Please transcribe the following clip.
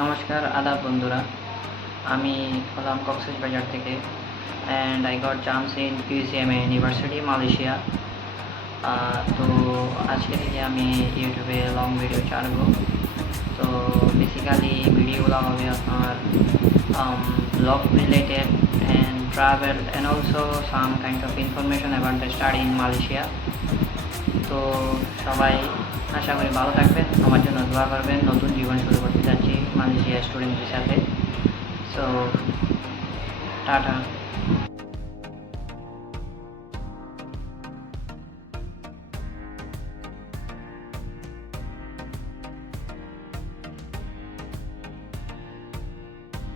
নমস্কার, আদাব বন্ধুরা। আমি হলাম কক্সবাজার থেকে and I got chance in QCMA university Malaysia. তো আজকে থেকে আমি ইউটিউবে লং ভিডিও ছাড়বো। তো বেসিক্যালি ভিডিওগুলো হবে আপনার blog related and travel and also some kind of information about the study in Malaysia. তো সবাই আশা করি ভালো থাকবেন, আমার জন্য দোয়া করবেন। নতুন জীবন শুরু করতে যাচ্ছি মালয়েশিয়া স্টুডেন্টদের সাথে। So tata.